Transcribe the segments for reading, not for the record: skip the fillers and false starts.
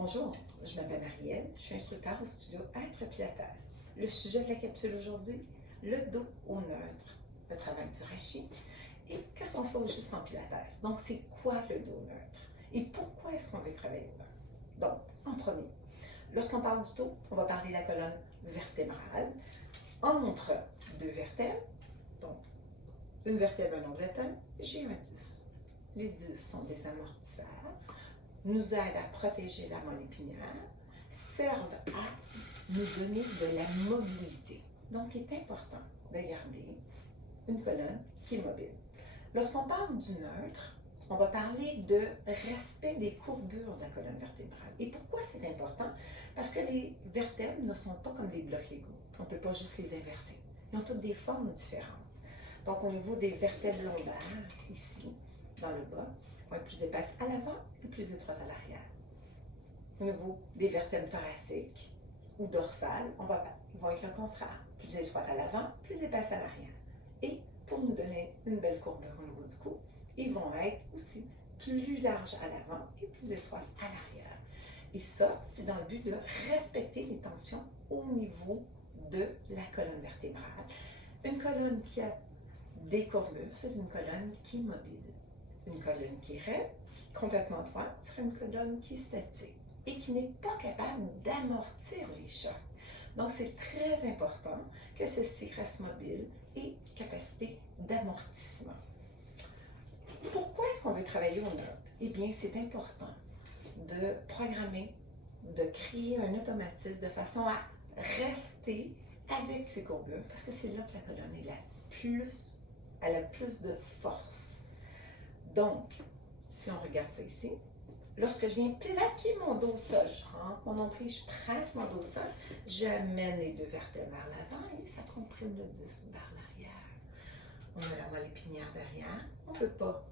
Bonjour, je m'appelle Marielle, je suis instructeur au studio Être Pilates. Le sujet de la capsule aujourd'hui, le dos au neutre, le travail du rachis. Et qu'est-ce qu'on fait au juste en Pilates? Donc, c'est quoi le dos neutre? Et pourquoi est-ce qu'on veut travailler le neutre? Donc, en premier, lorsqu'on parle du dos, on va parler de la colonne vertébrale entre deux vertèbres. Donc, une vertèbre, un autre vertèbre, j'ai un disque. Les disques sont des amortisseurs, nous aident à protéger la moelle épinière, servent à nous donner de la mobilité. Donc, il est important de garder une colonne qui est mobile. Lorsqu'on parle du neutre, on va parler de respect des courbures de la colonne vertébrale. Et pourquoi c'est important? Parce que les vertèbres ne sont pas comme des blocs Lego. On ne peut pas juste les inverser. Ils ont toutes des formes différentes. Donc, au niveau des vertèbres lombaires, ici, dans le bas, vont être plus épaisses à l'avant et plus étroites à l'arrière. Au niveau des vertèbres thoraciques ou dorsales, ils vont être le contraire, plus étroites à l'avant, plus épaisses à l'arrière. Et pour nous donner une belle courbure au niveau du cou, ils vont être aussi plus larges à l'avant et plus étroites à l'arrière. Et ça, c'est dans le but de respecter les tensions au niveau de la colonne vertébrale. Une colonne qui a des courbures, c'est une colonne qui est mobile. Une colonne qui est raide, complètement droite, serait une colonne qui est statique et qui n'est pas capable d'amortir les chocs. Donc, c'est très important que ceci reste mobile et capacité d'amortissement. Pourquoi est-ce qu'on veut travailler au neutre? Eh bien, c'est important de programmer, de créer un automatisme de façon à rester avec ces courbures, parce que c'est là que la colonne elle a plus de force. Donc, si on regarde ça ici, lorsque je viens plaquer mon dos au sol, je rentre mon nombril, je presse mon dos au sol, j'amène les deux vertèbres vers l'avant et ça comprime le disque vers l'arrière. On a la moelle épinière derrière. On ne veut pas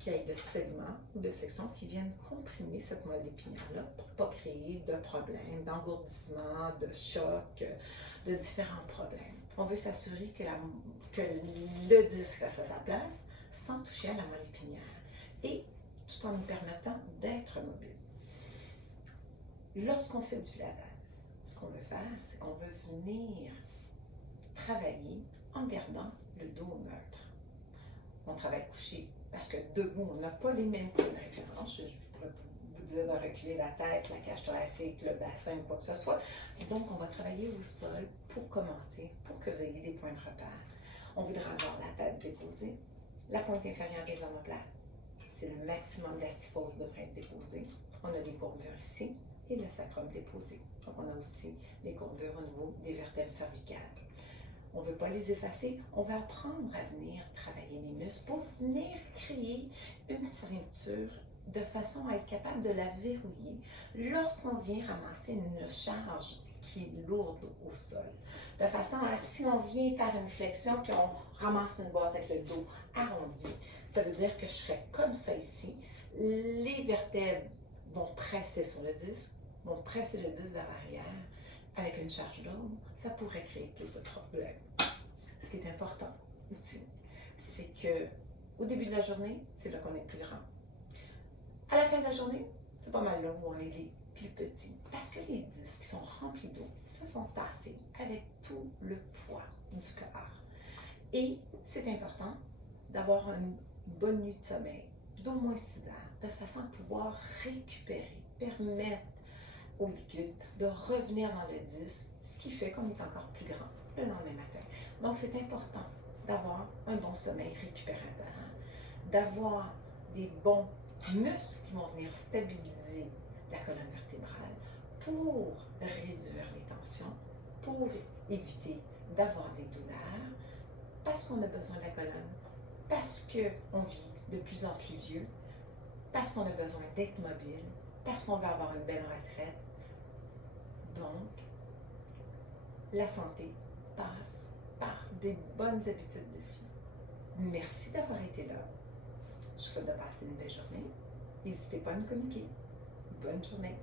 qu'il y ait de segments ou de sections qui viennent comprimer cette moelle épinière-là pour ne pas créer de problèmes, d'engourdissement, de choc, de différents problèmes. On veut s'assurer que le disque reste à sa place sans toucher à la moelle épinière et tout en nous permettant d'être mobile. Lorsqu'on fait du pilates, ce qu'on veut faire, c'est qu'on veut venir travailler en gardant le dos neutre. On travaille couché parce que debout, on n'a pas les mêmes points de référence. Je pourrais vous dire de reculer la tête, la cage thoracique, le bassin, quoi que ce soit. Donc, on va travailler au sol pour commencer, pour que vous ayez des points de repère. On voudra avoir la tête déposée, la pointe inférieure des omoplates. C'est le maximum de la syphose devrait être déposée. On a des courbures ici et le sacrum déposé. Donc, on a aussi les courbures au niveau des vertèbres cervicales. On ne veut pas les effacer, on va apprendre à venir travailler les muscles pour venir créer une ceinture de façon à être capable de la verrouiller lorsqu'on vient ramasser une charge qui est lourde au sol. De façon à, si on vient faire une flexion puis on ramasse une boîte avec le dos arrondi, ça veut dire que je serai comme ça ici. Les vertèbres vont presser sur le disque, vont presser le disque vers l'arrière. Avec une charge lourde, ça pourrait créer plus de problèmes. Ce qui est important aussi, c'est qu'au début de la journée, c'est là qu'on est le plus grand. À la fin de la journée, c'est pas mal là où on est les plus petits. Parce que les disques qui sont remplis d'eau se font tasser avec tout le poids du corps. Et c'est important d'avoir une bonne nuit de sommeil, d'au moins 6 heures, de façon à pouvoir récupérer, permettre au liquide de revenir dans le disque, ce qui fait qu'on est encore plus grand le lendemain matin. Donc, c'est important d'avoir un bon sommeil récupérateur, d'avoir des bons muscles qui vont venir stabiliser la colonne vertébrale pour réduire les tensions, pour éviter d'avoir des douleurs, parce qu'on a besoin de la colonne, parce qu'on vit de plus en plus vieux, parce qu'on a besoin d'être mobile, parce qu'on va avoir une belle retraite. Donc, la santé passe par des bonnes habitudes de vie. Merci d'avoir été là. Je vous souhaite de passer une belle journée. N'hésitez pas à me communiquer. Bonne journée.